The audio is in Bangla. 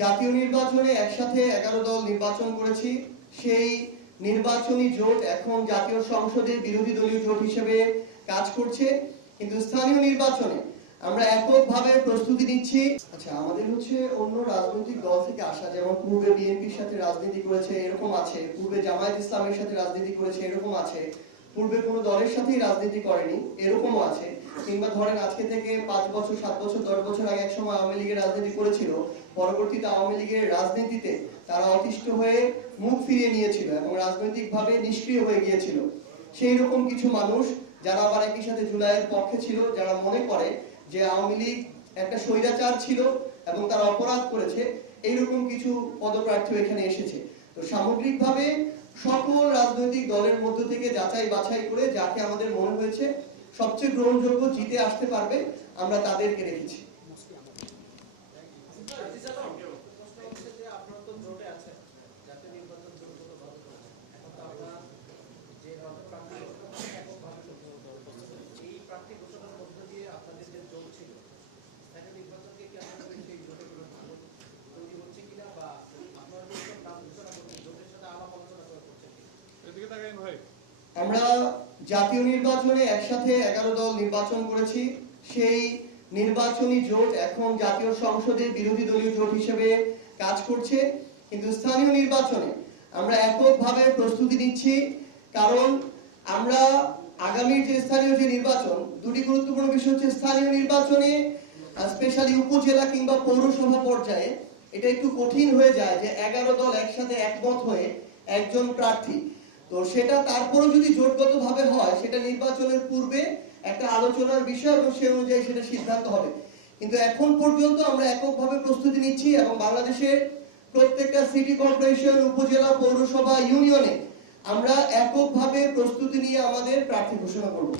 জাতীয় নির্বাচনে একসাথে 11 দল নির্বাচন করেছি। সেই নির্বাচনী জোট এখন জাতীয় সংসদে বিরোধী দলীয় জোট হিসেবে কাজ করছে, কিন্তু স্থানীয় নির্বাচনে আমরা এককভাবে প্রস্তুতি নিচ্ছি। আচ্ছা, আমাদের হচ্ছে অন্য রাজনৈতিক দল থেকে আসা, যেমন পূর্বে বিএনপির সাথে রাজনীতি করেছে এরকম আছে, পূর্বে জামায়াত ইসলামের সাথে রাজনীতি করেছে এরকম আছে, পূর্বে কোনো দলের সাথেই রাজনীতি করেনি এরকমও আছে, কিংবা ধরেন আজকে থেকে 5 বছর 7 বছর 10 বছর আগে একসময় আওয়ামী লীগের রাজনীতি করেছিল, পরবর্তীতে আওয়ামী লীগের রাজনীতিতে তারা অতিষ্ঠ হয়ে মুখ ফিরিয়ে নিয়েছিল এবং রাজনৈতিকভাবে নিষ্ক্রিয় হয়ে গিয়েছিল। সেই রকম কিছু মানুষ যারা আবার একই সাথে জুলাইয়ের পক্ষে ছিল, যারা মনে করে যে আওয়ামী লীগ একটা স্বৈরাচার ছিল এবং তারা অপরাধ করেছে, এইরকম কিছু পদপ্রার্থী এখানে এসেছে। তো সামগ্রিকভাবে সকল রাজনৈতিক দলের মধ্য থেকে যাচাই বাছাই করে যাকে আমাদের মনে হয়েছে সবচেয়ে গ্রহণযোগ্য জিতে আসতে পারবে, আমরা তাদেরকে রেখেছি। আমরা জাতীয় নির্বাচনে একসাথে 11 দল নির্বাচন করেছি। সেই নির্বাচনী জোট এখন জাতীয় সংসদে বিরোধী দলীয় জোট হিসেবে কাজ করছে, কিন্তু স্থানীয় নির্বাচনে আমরা এককভাবে প্রস্তুতি নিচ্ছি। কারণ আমরা আগামীর যে স্থানীয় যে নির্বাচন, দুটি গুরুত্বপূর্ণ বিষয় হচ্ছে স্থানীয় নির্বাচনে স্পেশালি উপজেলা কিংবা পৌরসভা পর্যায়ে এটা একটু কঠিন হয়ে যায় যে 11 দল একসাথে একমত হয়ে একজন প্রার্থী। তো সেটা তারপরে যদি জোটগতভাবে হয়, সেটা নির্বাচনের পূর্বে একটা আলোচনার বিষয় এবং সেই অনুযায়ী সেটা সিদ্ধান্ত হবে। কিন্তু এখন পর্যন্ত আমরা এককভাবে প্রস্তুতি নিচ্ছি এবং বাংলাদেশের প্রত্যেকটা সিটি কর্পোরেশন, উপজেলা, পৌরসভা, ইউনিয়নে আমরা এককভাবে প্রস্তুতি নিয়ে আমাদের প্রার্থী ঘোষণা করব।